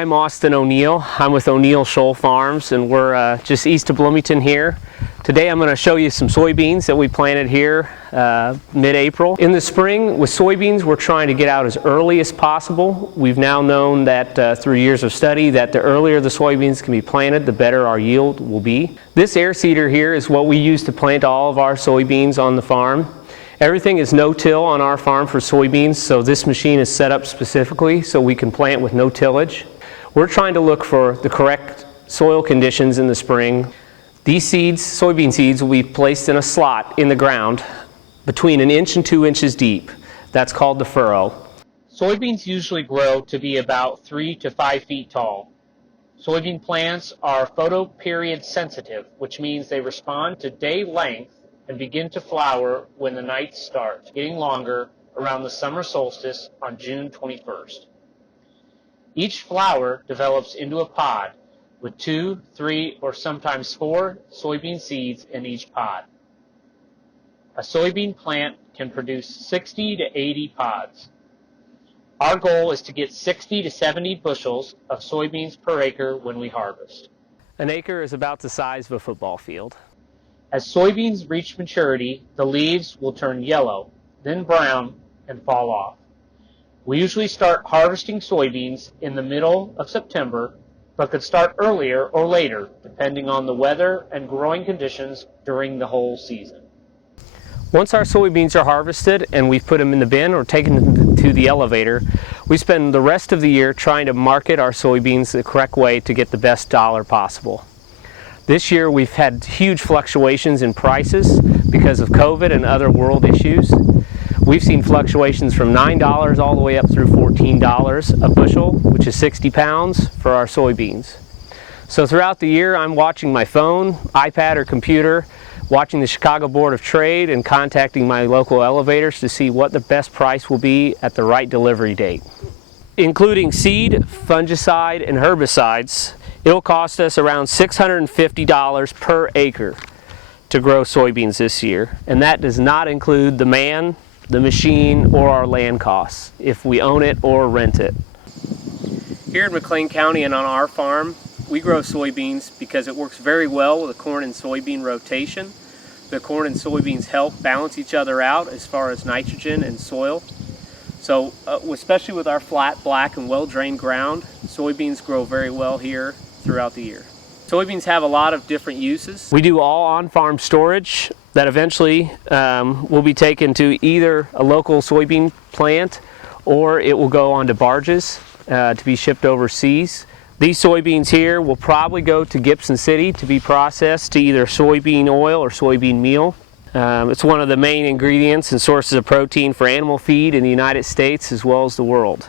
Hi, I'm Austin O'Neill. I'm with O'Neill Shoal Farms, and we're just east of Bloomington here. Today I'm going to show you some soybeans that we planted here mid-April. In the spring with soybeans, we're trying to get out as early as possible. We've now known that through years of study that the earlier the soybeans can be planted, the better our yield will be. This air seeder here is what we use to plant all of our soybeans on the farm. Everything is no-till on our farm for soybeans, so this machine is set up specifically so we can plant with no tillage. We're trying to look for the correct soil conditions in the spring. These seeds, soybean seeds, will be placed in a slot in the ground between 1 inch and 2 inches deep. That's called the furrow. Soybeans usually grow to be about 3 to 5 feet tall. Soybean plants are photoperiod sensitive, which means they respond to day length and begin to flower when the nights start getting longer around the summer solstice on June 21st. Each flower develops into a pod with 2, 3, or sometimes 4 soybean seeds in each pod. A soybean plant can produce 60 to 80 pods. Our goal is to get 60 to 70 bushels of soybeans per acre when we harvest. An acre is about the size of a football field. As soybeans reach maturity, the leaves will turn yellow, then brown, and fall off. We usually start harvesting soybeans in the middle of September, but could start earlier or later, depending on the weather and growing conditions during the whole season. Once our soybeans are harvested and we've put them in the bin or taken them to the elevator, we spend the rest of the year trying to market our soybeans the correct way to get the best dollar possible. This year we've had huge fluctuations in prices because of COVID and other world issues. We've seen fluctuations from $9 all the way up through $14 a bushel, which is 60 pounds for our soybeans. So throughout the year I'm watching my phone, iPad, or computer, watching the Chicago Board of Trade and contacting my local elevators to see what the best price will be at the right delivery date. Including seed, fungicide, and herbicides, it'll cost us around $650 per acre to grow soybeans this year, and that does not include the man, the machine, or our land costs, if we own it or rent it. Here in McLean County and on our farm, we grow soybeans because it works very well with a corn and soybean rotation. The corn and soybeans help balance each other out as far as nitrogen and soil. So especially with our flat, black, and well-drained ground, soybeans grow very well here throughout the year. Soybeans have a lot of different uses. We do all on-farm storage that eventually will be taken to either a local soybean plant or it will go onto barges to be shipped overseas. These soybeans here will probably go to Gibson City to be processed to either soybean oil or soybean meal. It's one of the main ingredients and sources of protein for animal feed in the United States as well as the world.